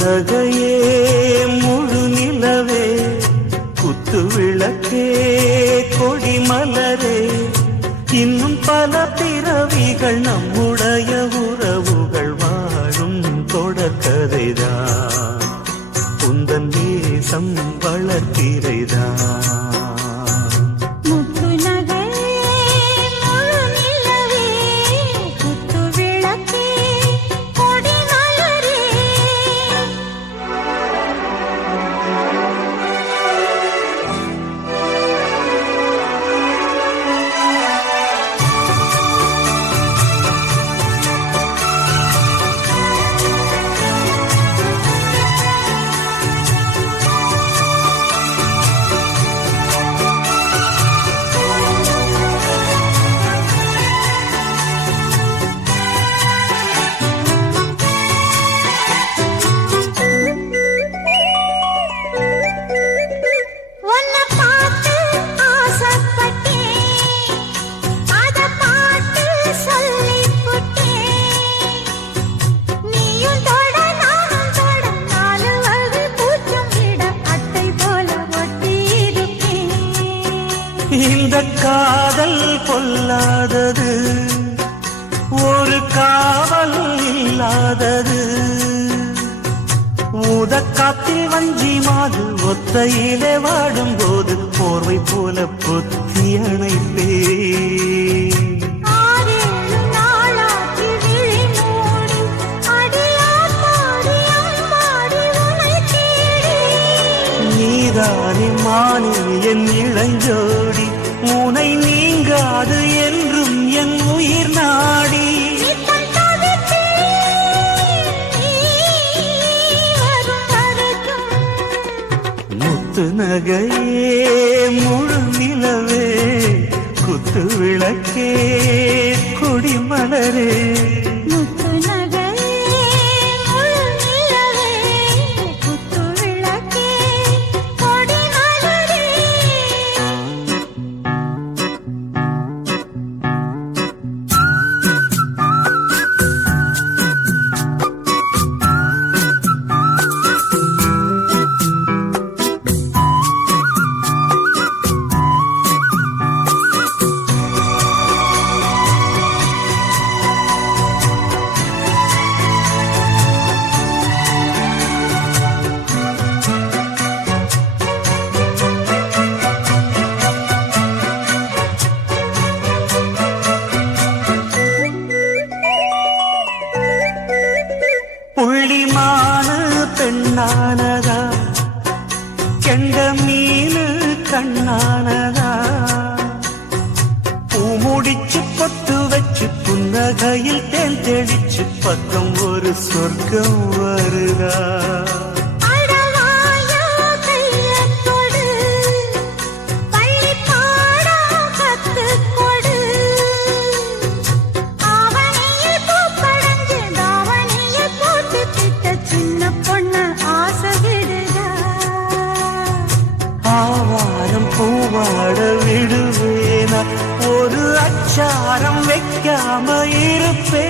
நகையே முழு நிலவே குத்து விளக்கே கொடி மலரே இன்னும் பல பிறவிகள் நம்முடைய உறவுகள் வாழும் தொடர்கதைதான் உந்தன் தேசம் வளர்த்திரைதான் இந்த காதல் பொல்லாதது ஒரு காவல் இல்லாதது ஊதக்காத்தில் வஞ்சி மாது ஒத்தையிலே வாடும் போது போர்வை போல பொத்தி அணைப்பே நீதானே மானே என் இளஞ்சோடி உனை நீங்காது என்றும் என் உயிர் நாடி முத்து நகையே முழு நிலவே குத்து விளக்கே கொடி மலரே புள்ளிமான பெண்ணானதா கெண்ட மீனு கண்ணானதா பூ முடிச்சு பொட்டு வச்சு புன்னகையில் தேன் தெளிச்சு பக்கம் ஒரு சொர்க்கம் வருதா பூவாட விடுவேனா ஒரு அச்சாரம் வைக்காம இருப்பே